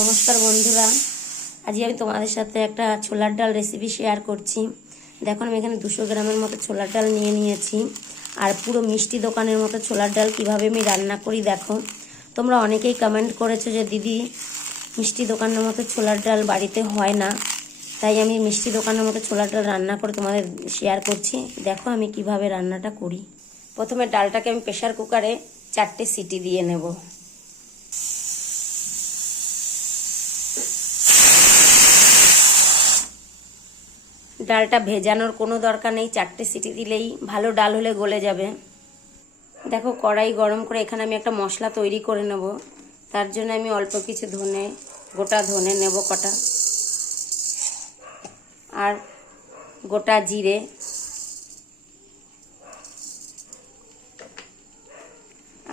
নমস্কার বন্ধুরা, আজ আমি তোমাদের সাথে একটা ছোলার ডাল রেসিপি শেয়ার করছি। দেখো আমি এখানে 200 গ্রামের মতো ছোলার ডাল নিয়েছি। আর পুরো মিষ্টি দোকানের মতো ছোলার ডাল কিভাবে আমি রান্না করি দেখো। তোমরা অনেকেই কমেন্ট করেছো যে দিদি মিষ্টি দোকানের মতো ছোলার ডাল বাড়িতে হয় না, তাই আমি মিষ্টি দোকানের মতো ছোলার ডাল রান্না করে তোমাদের শেয়ার করছি। দেখো আমি কিভাবে রান্নাটা করি। প্রথমে ডালটাকে আমি প্রেসার কুকারে 4টে সিটি দিয়ে নেব। ডালটা ভেজানোর কোনো দরকার নেই, 4টে সিটি দিলেই ভালো ডাল হলে গলে যাবে। দেখো কড়াই গরম করে এখানে আমি একটা মশলা তৈরি করে নেব। তার জন্য আমি অল্প কিছু গোটা ধনে নেব কটা, আর গোটা জিরে,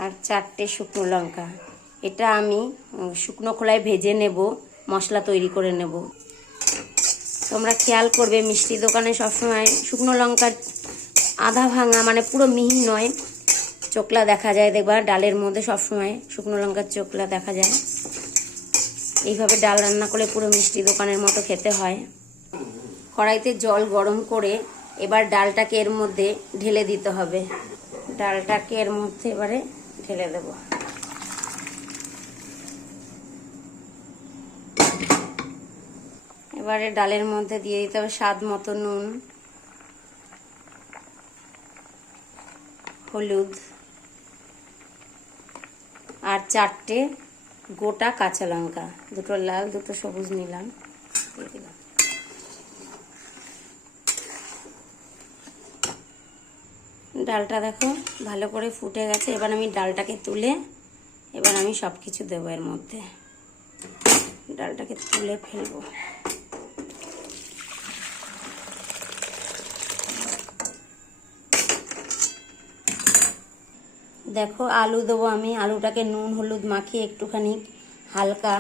আর 4টে শুকনো লঙ্কা। এটা আমি শুকনো খোলায় ভেজে নেব, মশলা তৈরি করে নেব। তোমরা খেয়াল করবে মিষ্টি দোকানে সবসময় শুকনো লঙ্কার আধা ভাঙা মানে পুরো মিহি নয়, চোকলা দেখা যায়। দেখবা ডালের মধ্যে সবসময় শুকনো লঙ্কার চোকলা দেখা যায়। এইভাবে ডাল রান্না করলে পুরো মিষ্টি দোকানের মতো খেতে হয়। কড়াইতে জল গরম করে এবার ডালটাকে এর মধ্যে ঢেলে দিতে হবে। ডালটাকে এর মধ্যে এবারে ঢেলে দেব। এবারে ডালের মধ্যে দিয়ে দিতে হবে স্বাদ মতো নুন, হলুদ, আর 4টে গোটা কাঁচা লঙ্কা, 2টো লাল 2টো সবুজ নিলাম, দিয়ে দিলাম। ডালটা দেখো ভালো করে ফুটে গেছে। এবার আমি ডালটাকে তুলে এবার আমি সব কিছু দেবো এর মধ্যে। ডালটাকে তুলে ফেলবো। দেখো আলু দেবো আমি। আলুটাকে নুন হলুদ মাখিয়ে একটুখানি হালকা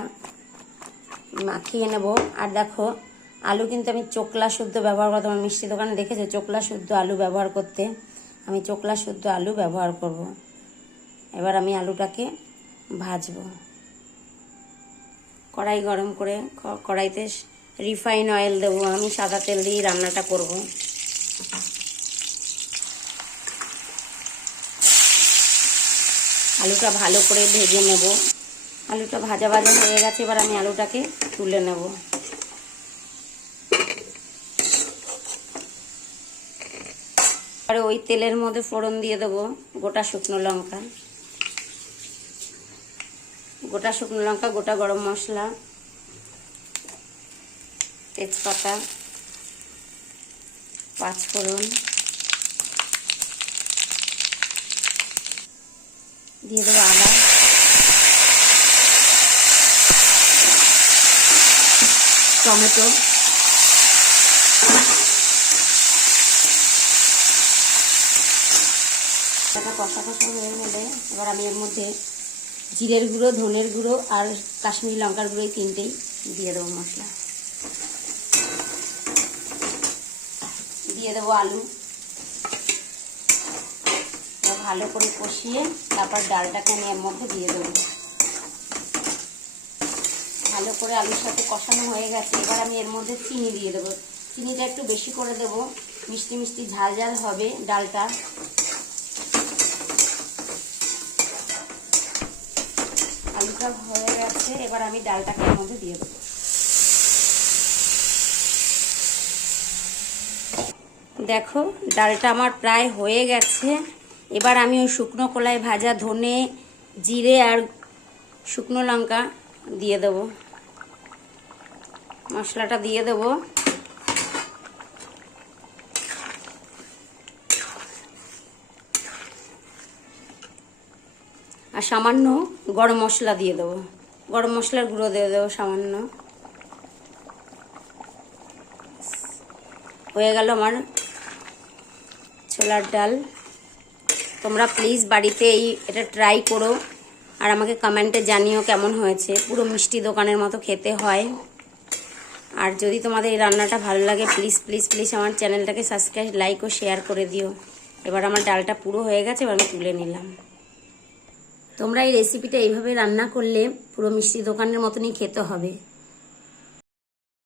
মাখিয়ে নেব। আর দেখো আলু কিন্তু আমি চোকলা শুদ্ধ ব্যবহার করতে, আমার মিষ্টি দোকানে দেখেছো চোকলা শুদ্ধ আলু ব্যবহার করতে, আমি চোকলা শুদ্ধ আলু ব্যবহার করব। এবার আমি আলুটাকে ভাজবো। কড়াই গরম করে কড়াইতে রিফাইন অয়েল দেবো। আমি সাদা তেল দিয়ে রান্নাটা করব। আলুটা ভালো করে ভেজে নেব। আলুটা ভাজা ভাজা হয়ে গেছে, এবার আমি আলুটাকে তুলে নেব। আর ওই তেলের মধ্যে ফোড়ন দিয়ে দেবো গোটা শুকনো লঙ্কা, গোটা গরম মশলা, তেজপাতা, পাঁচফোড়ন, দিয়ে দেবো আদা, টমেটো, কষা হয়ে গেলে এবার আমি এর মধ্যে জিরের গুঁড়ো, ধনের গুঁড়ো আর কাশ্মীরি লঙ্কার গুঁড়ো, এই 3টেই দিয়ে দেবো মশলা। দিয়ে দেবো আলু, ভালো করে কষিয়ে তারপর ডালটাকে আমি এর মধ্যে দিয়ে দেবো। ভালো করে আলুর সাথে কষানো হয়ে গেছে, এবার আমি এর মধ্যে চিনি দিয়ে দেবো। চিনিটা একটু বেশি করে দেবো, মিষ্টি মিষ্টি ঝাল ঝাল হবে ডালটা। আলুটা হয়ে গেছে, এবার আমি ডালটাকে এর মধ্যে দিয়ে দেবো। দেখো ডালটা আমার প্রায় হয়ে গেছে। এবার আমি ওই শুকনো কলায় ভাজা ধনে, জিরে আর শুকনো লঙ্কা দিয়ে দেবো। মশলাটা দিয়ে দেবো। আর সামান্য গরম মশলা দিয়ে দেবো, গরম মশলার গুঁড়ো দিয়ে দেবো সামান্য। হয়ে গেল আমার ছোলার ডাল। তোমরা প্লিজ বাড়িতে এটা ট্রাই করো আর আমাকে কমেন্টে জানিও কেমন হয়েছে। পুরো মিষ্টি দোকানের মতো খেতে হয়। আর যদি তোমাদের এই রান্নাটা ভালো লাগে প্লিজ প্লিজ প্লিজ আমার চ্যানেলটাকে সাবস্ক্রাইব, লাইক ও শেয়ার করে দিও। এবার আমার ডালটা পুরো হয়ে গেছে, এবার আমি তুলে নিলাম। তোমরা এই রেসিপিটা এইভাবে রান্না করলে পুরো মিষ্টি দোকানের মতনই খেতে হবে।